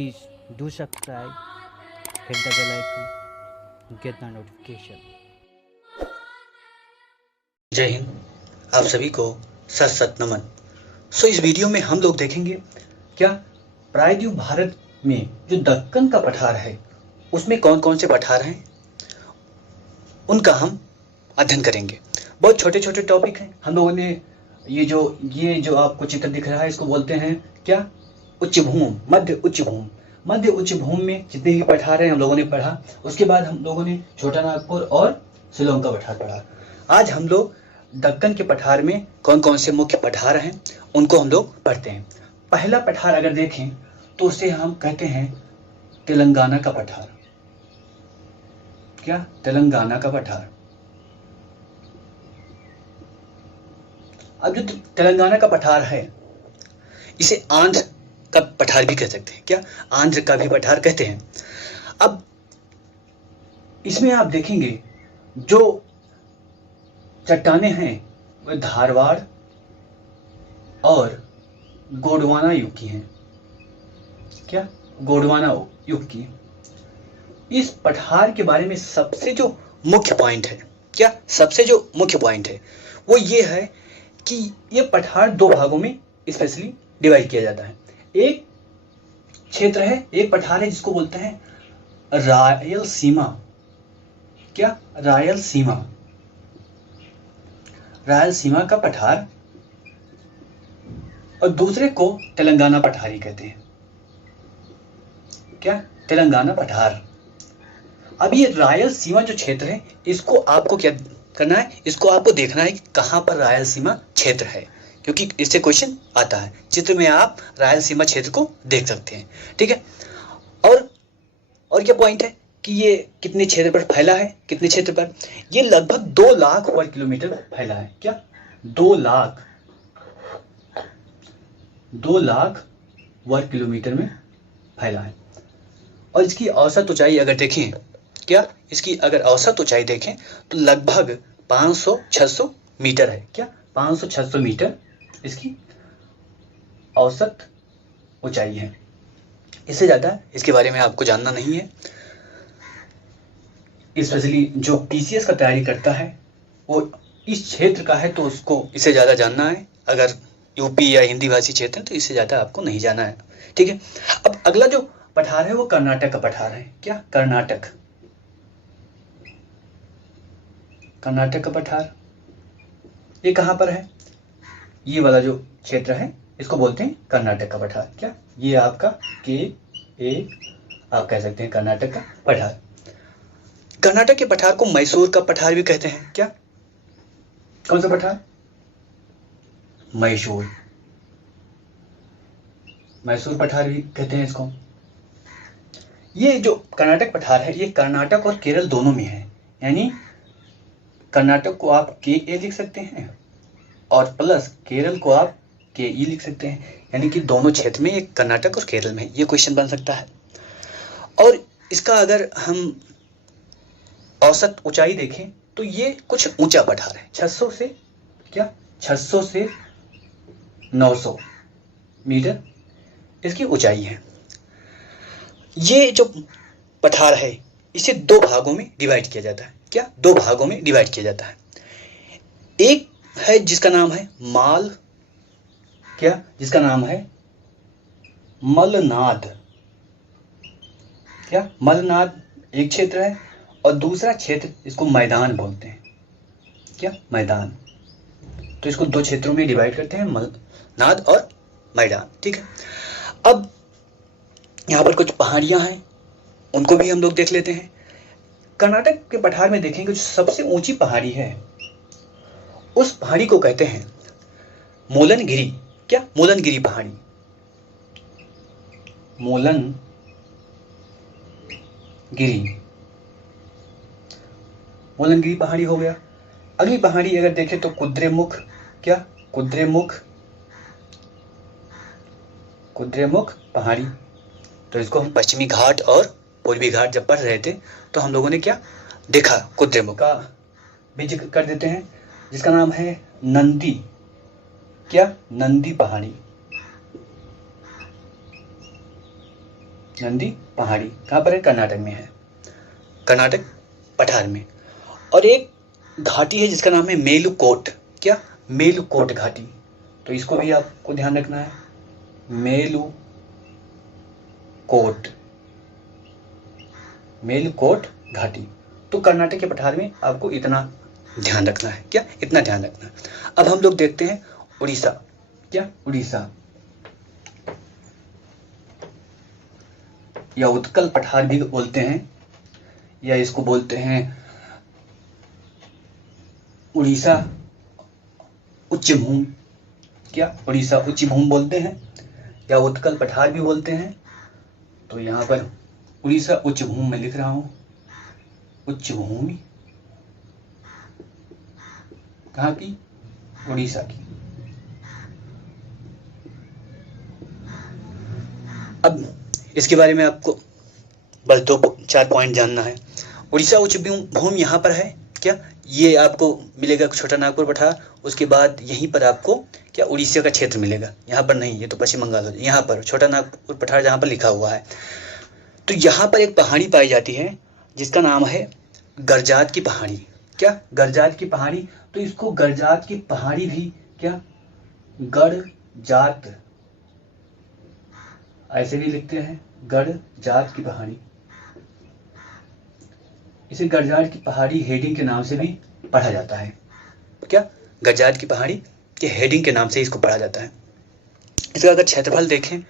Please do subscribe, hit the bell icon, get the notification. जय हिंद। आप सभी को सत सत नमन। इस वीडियो में हम लोग देखेंगे क्या प्रायद्वीप भारत में जो दक्कन का पठार है उसमें कौन कौन से पठार हैं उनका हम अध्ययन करेंगे। बहुत छोटे छोटे टॉपिक हैं। हम लोगों ने ये जो आपको चित्र दिख रहा है इसको बोलते हैं क्या, उच्च भूमि, मध्य उच्च भूमि। मध्य उच्च भूमि में जितने भी पठार हैं हम लोगों ने पढ़ा। उसके बाद हम लोगों ने छोटा नागपुर और शिलोंग का पठार पढ़ा। आज हम लोग दक्कन के पठार में कौन कौन से मुख्य पठार हैं उनको हम लोग पढ़ते हैं। पहला पठार अगर देखें तो उसे हम कहते हैं तेलंगाना का पठार। क्या, तेलंगाना का पठार। अब जो तेलंगाना का पठार है इसे आंध्र का पठार भी कह सकते हैं। क्या, आंध्र का भी पठार कहते हैं। अब इसमें आप देखेंगे जो चट्टानें हैं वह धारवाड़ और गोंडवाना युग की हैं। क्या, गोंडवाना युग की। इस पठार के बारे में सबसे जो मुख्य पॉइंट है, क्या सबसे जो मुख्य पॉइंट है वो ये है कि ये पठार दो भागों में स्पेशली डिवाइड किया जाता है। एक क्षेत्र है, एक पठार है जिसको बोलते हैं रायलसीमा। क्या, रायलसीमा, रायलसीमा का पठार, और दूसरे को तेलंगाना पठार ही कहते हैं। क्या, तेलंगाना पठार। अब ये रायलसीमा जो क्षेत्र है इसको आपको क्या करना है, इसको आपको देखना है कि कहां पर रायलसीमा क्षेत्र है, क्योंकि इससे क्वेश्चन आता है। चित्र में आप रायलसीमा क्षेत्र को देख सकते हैं। ठीक है। और क्या पॉइंट है कि ये कितने क्षेत्र पर फैला है, कितने क्षेत्र पर, ये लगभग 2 लाख वर्ग किलोमीटर फैला है। क्या, 2 लाख वर्ग किलोमीटर में फैला है। और इसकी औसत ऊंचाई अगर देखें, क्या इसकी अगर औसत ऊंचाई देखें तो लगभग 500-600 मीटर है। क्या, 500-600 मीटर इसकी औसत ऊंचाई है। इससे ज्यादा इसके बारे में आपको जानना नहीं है। स्पेशली जो पीसीएस का तैयारी करता है वो इस क्षेत्र का है तो उसको इससे ज्यादा जानना है। अगर यूपी या हिंदी भाषी क्षेत्र है तो इससे ज्यादा आपको नहीं जाना है। ठीक है। अब अगला जो पठार है वो कर्नाटक का पठार है। क्या, कर्नाटक, कर्नाटक का पठार। ये कहां पर है, ये वाला जो क्षेत्र है इसको बोलते हैं कर्नाटक का पठार। क्या, ये आपका आप कह सकते हैं कर्नाटक का पठार। कर्नाटक के पठार को मैसूर का पठार भी कहते हैं। क्या, कौन सा पठार, मैसूर पठार भी कहते हैं इसको। ये जो कर्नाटक पठार है ये कर्नाटक और केरल दोनों में है। यानी कर्नाटक को आप KA लिख सकते हैं और प्लस केरल को आप KE लिख सकते हैं। यानी कि दोनों क्षेत्र में, एक कर्नाटक और केरल में, ये क्वेश्चन बन सकता है। और इसका अगर हम औसत ऊंचाई देखें तो ये कुछ ऊंचा पठार है। 600 से 900 मीटर इसकी ऊंचाई है। ये जो पठार है इसे 2 भागों में डिवाइड किया जाता है। क्या, 2 भागों में डिवाइड किया जाता है। एक है जिसका नाम है जिसका नाम है मलनाद। क्या, मलनाद एक क्षेत्र है और दूसरा क्षेत्र इसको मैदान बोलते हैं। क्या, मैदान। तो इसको 2 क्षेत्रों में डिवाइड करते हैं, मलनाद और मैदान। ठीक है। अब यहाँ पर कुछ पहाड़ियां हैं उनको भी हम लोग देख लेते हैं। कर्नाटक के पठार में देखेंगे जो सबसे ऊंची पहाड़ी है उस पहाड़ी को कहते हैं मोलनगिरी। क्या, मोलनगिरी पहाड़ी, मोलनगिरी पहाड़ी हो गया। अगली पहाड़ी अगर देखें तो कुद्रेमुख। क्या, कुद्रेमुख पहाड़ी। तो इसको हम पश्चिमी घाट और पूर्वी घाट जब पढ़ रहे थे तो हम लोगों ने क्या देखा, कुद्रेमुख का भी जिक्र कर देते हैं, जिसका नाम है नंदी। क्या, नंदी पहाड़ी। नंदी पहाड़ी कहाँ पर है? कर्नाटक में है, कर्नाटक पठार में। और एक घाटी है जिसका नाम है मेलुकोट। क्या? मेलुकोट घाटी। तो इसको भी आपको ध्यान रखना है, मेलुकोट, मेलुकोट घाटी। तो कर्नाटक के पठार में आपको इतना ध्यान रखना है। क्या? इतना ध्यान रखना है। अब हम लोग देखते हैं उड़ीसा। क्या? उड़ीसा या उत्कल पठार भी बोलते हैं, या इसको बोलते हैं उड़ीसा उच्च भूमि। क्या? उड़ीसा उच्च भूमि बोलते हैं या उत्कल पठार भी बोलते हैं। तो यहाँ पर उड़ीसा उच्च भूमि में लिख रहा हूं, उच्च भूमि कहाँ की? उड़ीसा की। अब इसके बारे में आपको बस 2-4 पॉइंट जानना है। उड़ीसा उच्च भूमि यहाँ पर है। क्या? ये आपको मिलेगा छोटा नागपुर पठार, उसके बाद यहीं पर आपको क्या उड़ीसा का क्षेत्र मिलेगा। यहाँ पर नहीं, ये तो पश्चिम बंगाल हो, यहाँ पर छोटा नागपुर पठार जहाँ पर लिखा हुआ है। तो यहाँ पर एक पहाड़ी पाई जाती है जिसका नाम है गरजात की पहाड़ी। क्या? गरजात की पहाड़ी। तो इसको गरजात की पहाड़ी भी क्या गड़जात ऐसे भी लिखते हैं, गड़जात की पहाड़ी। इसे गरजात की पहाड़ी हेडिंग के नाम से भी पढ़ा जाता है। क्या? गरजात की पहाड़ी के हेडिंग के नाम से इसको पढ़ा जाता है। इसका अगर क्षेत्रफल देखें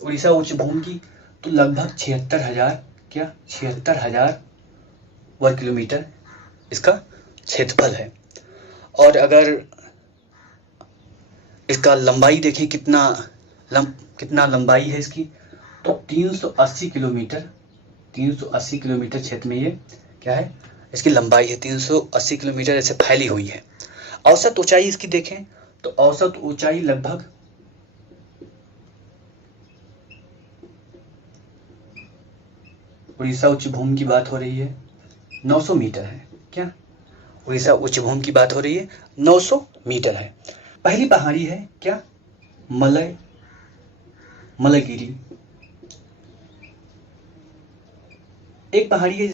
उड़ीसा उच्च भूमि की, तो लगभग 76,000 क्या 76,000 वर्ग किलोमीटर इसका क्षेत्रफल है। और अगर इसका लंबाई देखें कितना लंबाई है इसकी, तो 380 किलोमीटर, 380 किलोमीटर क्षेत्र में ये क्या है? इसकी लंबाई है 380 किलोमीटर ऐसे फैली हुई है। औसत ऊंचाई इसकी देखें तो औसत ऊंचाई लगभग उड़ीसा उच्च भूमि की बात हो रही है 900 मीटर है। क्या? उड़ीसा उच्च भूमि की बात हो रही है 900 मीटर है। पहली पहाड़ी है क्या? मलयगिरी। एक पहाड़ी है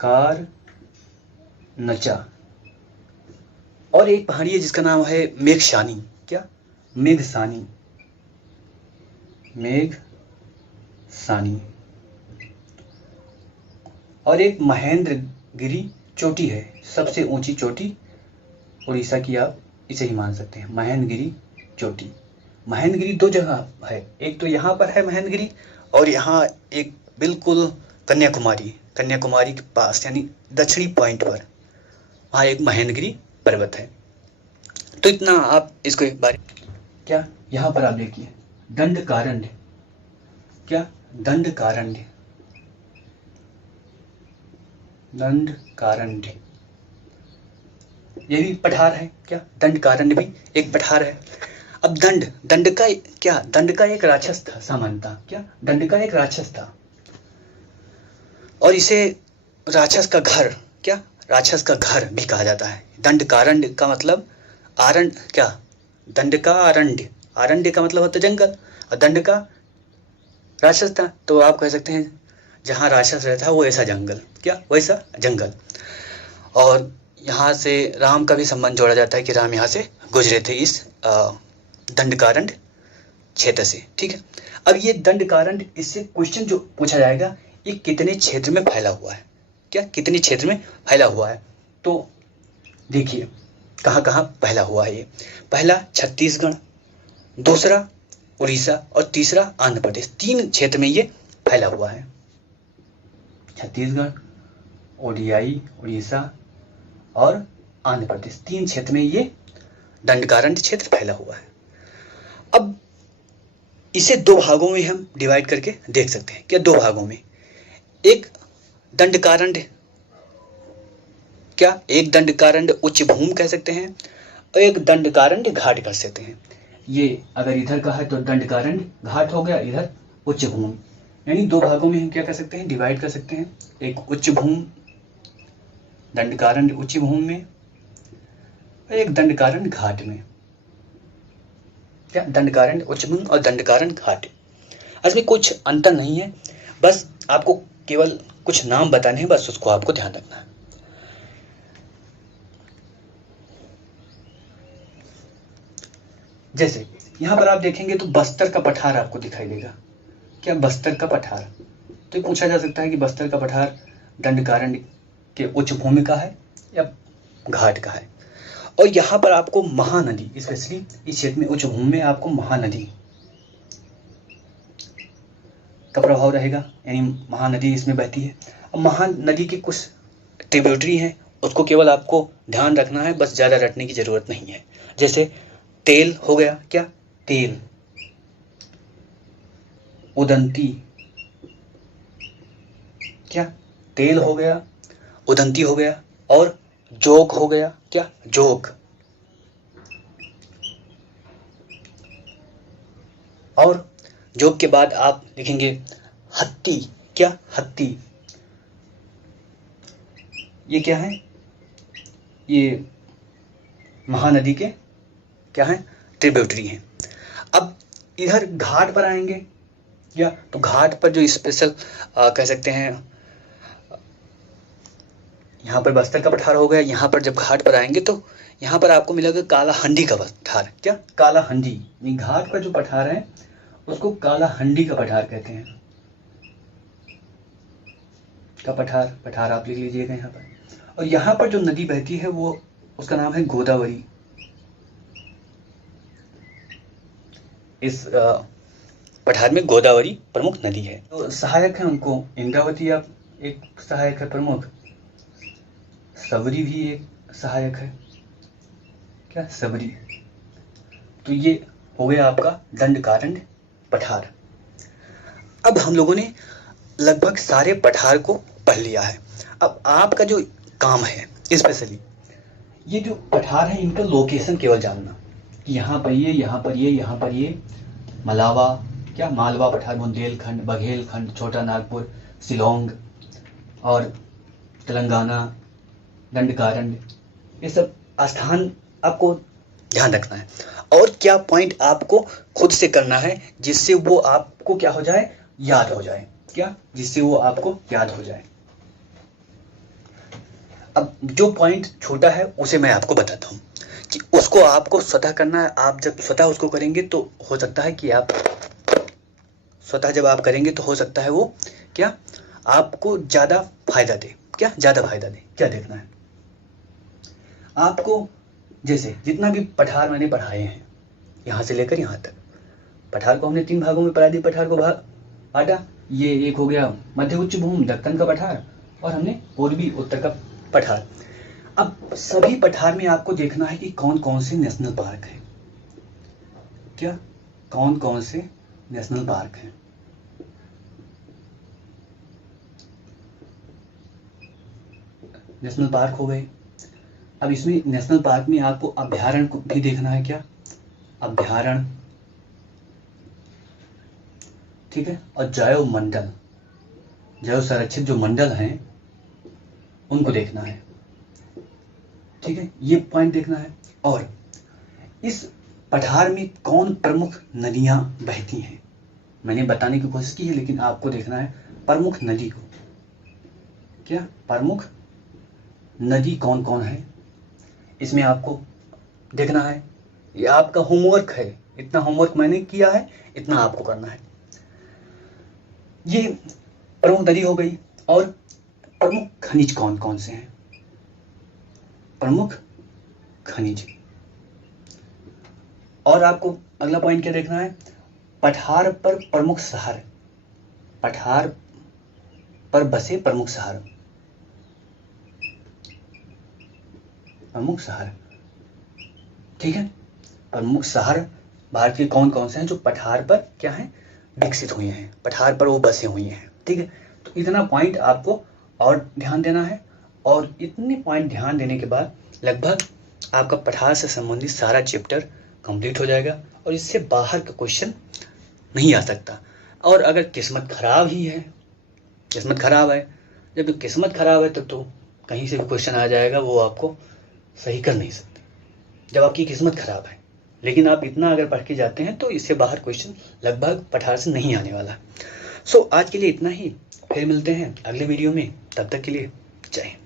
कारनचा, और एक पहाड़ी है जिसका नाम है मेघसानी। क्या? मेघसानी, मेघसानी। और एक महेंद्रगिरी चोटी है, सबसे ऊंची चोटी उड़ीसा की, आप इसे ही मान सकते हैं महेंद्रगिरी चोटी। महेंद्रगिरी 2 जगह है, एक तो यहाँ पर है महेंद्रगिरी, और यहाँ एक बिल्कुल कन्याकुमारी के पास यानी दक्षिणी पॉइंट पर वहाँ एक महेंद्रगिरी पर्वत है। तो इतना आप इसको एक बार क्या यहाँ पर आप देखिए दंडकारण्य। क्या? दंडकारण्य, दंडकारण्य ये भी पठार है। क्या? दंडकारण्य भी एक पठार है। अब दंड का क्या? दंड का एक राक्षस था सामान्यतः। क्या? दंड का एक राक्षस था, और इसे राक्षस का घर, क्या राक्षस का घर भी कहा जाता है। दंडकारण्य का मतलब क्या दंड का आरण्य का मतलब होता है जंगल, और दंड का राक्षस था, तो आप कह सकते हैं जहाँ राक्षस रहता है वो ऐसा जंगल। क्या? वैसा जंगल। और यहाँ से राम का भी संबंध जोड़ा जाता है कि राम यहाँ से गुजरे थे इस दंडकारण्य क्षेत्र से। ठीक है। अब ये दंडकारण्य, इससे क्वेश्चन जो पूछा जाएगा ये कितने क्षेत्र में फैला हुआ है। क्या? कितने क्षेत्र में फैला हुआ है। तो देखिए कहाँ कहाँ फैला हुआ है ये। पहला छत्तीसगढ़, दूसरा उड़ीसा, और तीसरा आंध्र प्रदेश। 3 क्षेत्र में ये फैला हुआ है। छत्तीसगढ़, ओडियाई, उड़ीसा और आंध्र प्रदेश, 3 क्षेत्र में ये दंडकारण्य क्षेत्र फैला हुआ है। अब इसे 2 भागों में हम डिवाइड करके देख सकते हैं। क्या? 2 भागों में। एक दंडकारण्य, क्या? एक दंडकारण्य उच्च भूमि कह सकते हैं, और एक दंडकारण्य घाट कर सकते हैं। ये अगर इधर का है तो दंडकारण्य घाट हो गया, इधर उच्च भूमि। यानी 2 भागों में हम क्या कर सकते हैं? डिवाइड कर सकते हैं। एक उच्च भूमि, दंडकारण्य उच्च भूमि में, और एक दंडकारण्य घाट में। क्या? दंडकारण्य उच्च भूमि और दंडकारण्य घाट। इसमें कुछ अंतर नहीं है, बस आपको केवल कुछ नाम बताने हैं, बस उसको आपको ध्यान रखना है। जैसे यहाँ पर आप देखेंगे तो बस्तर का पठार आपको दिखाई देगा। क्या बस्तर का पठार? तो ये पूछा जा सकता है कि बस्तर का पठार दंडकारण्य के उच्च भूमि का है या घाट का है। और यहाँ पर आपको महानदी, स्पेशली इस क्षेत्र में उच्च भूमि में आपको महानदी का प्रभाव रहेगा, यानी महानदी इसमें बहती है। अब महानदी के कुछ ट्रिब्यूटरी हैं, उसको केवल आपको ध्यान रखना है, बस ज़्यादा रटने की ज़रूरत नहीं है। जैसे तेल हो गया, क्या तेल, उदंती, क्या तेल हो गया, उदंती हो गया, और जोग हो गया, क्या जोग, और जोग के बाद आप लिखेंगे हत्ती, क्या हत्ती, ये क्या है, ये महानदी के क्या है, ट्रिब्यूटरी हैं। अब इधर घाट पर आएंगे, या तो घाट पर जो स्पेशल कह सकते हैं, यहाँ पर बस्तर का पठार हो गया। यहाँ पर जब घाट पर आएंगे तो यहाँ पर आपको मिलेगा काला हंडी का पठार, क्या काला हंडी, घाट पर जो पठार है उसको काला हंडी का पठार कहते हैं। का पठार आप लिख लीजिएगा यहाँ पर। और यहाँ पर जो नदी बहती है वो उसका नाम है गोदावरी। इस पठार में गोदावरी प्रमुख नदी है। तो सहायक है उनको इंद्रावती, आप एक सहायक है प्रमुख, सबरी भी एक सहायक है, क्या सबरी। तो ये हो गया आपका दंडकारण्य पठार। अब हम लोगों ने लगभग सारे पठार को पढ़ लिया है। अब आपका जो काम है, स्पेशली ये जो पठार है इनका लोकेशन केवल जानना कि यहाँ पर ये, यहाँ पर ये, यहाँ पर ये, मलावा, क्या मालवा पठार, बुंदेलखंड, बघेलखंड, छोटा नागपुर, शिलोंग और तेलंगाना, दंडकारण्य, ये सब स्थान आपको ध्यान रखना है। और क्या पॉइंट आपको खुद से करना है जिससे वो आपको क्या हो जाए, याद हो जाए, क्या जिससे वो आपको याद हो जाए। अब जो पॉइंट छोटा है उसे मैं आपको बताता हूँ कि उसको आपको स्वतः करना है। आप जब स्वतः उसको करेंगे तो हो सकता है कि आप स्वतः जब आप करेंगे तो हो सकता है वो क्या आपको ज़्यादा फायदा दे, क्या ज़्यादा फायदा दे। क्या देखना है आपको, जैसे जितना भी पठार मैंने पढ़ाए हैं यहाँ से लेकर यहाँ तक, पठार को हमने 3 भागों में पढ़ा दिया, पठार को बांटा। ये एक हो गया मध्य उच्च भूमि दक्कन का पठार, और हमने पूर्वी उत्तर का पठार। अब सभी पठार में आपको देखना है कि कौन कौन से नेशनल पार्क है, क्या कौन कौन से नेशनल पार्क हैं। नेशनल पार्क हो गए। अब इसमें नेशनल पार्क में आपको अभ्यारण्य को भी देखना है, क्या अभ्यारण्य, ठीक है, और जैव मंडल, जैव संरक्षित जो मंडल हैं उनको देखना है, ठीक है, ये पॉइंट देखना है। और इस पठार में कौन प्रमुख नदियां बहती हैं, मैंने बताने की कोशिश की है, लेकिन आपको देखना है प्रमुख नदी को, क्या प्रमुख नदी कौन कौन है, इसमें आपको देखना है। ये आपका होमवर्क है, इतना होमवर्क मैंने किया है, इतना आपको करना है। ये प्रमुख नदी हो गई। और प्रमुख खनिज कौन कौन से हैं, प्रमुख खनिज। और आपको अगला पॉइंट क्या देखना है, पठार पर प्रमुख शहर, पठार पर बसे प्रमुख शहर, प्रमुख शहर, ठीक है, प्रमुख शहर भारत के कौन कौन से हैं जो पठार पर क्या है विकसित हुए हैं, पठार पर वो बसे हुए हैं, ठीक है। तो इतना पॉइंट आपको और ध्यान देना है। और इतने पॉइंट ध्यान देने के बाद लगभग आपका पठार से संबंधित सारा चैप्टर कंप्लीट हो जाएगा, और इससे बाहर का क्वेश्चन नहीं आ सकता। और अगर किस्मत खराब ही है, किस्मत खराब है, जब किस्मत खराब है तो कहीं से भी क्वेश्चन आ जाएगा, वो आपको सही कर नहीं सकते। जब आपकी किस्मत खराब है, लेकिन आप इतना अगर पढ़ के जाते हैं तो इससे बाहर क्वेश्चन लगभग पठार से नहीं आने वाला। सो आज के लिए इतना ही, फिर मिलते हैं अगले वीडियो में, तब तक के लिए जय हिंद।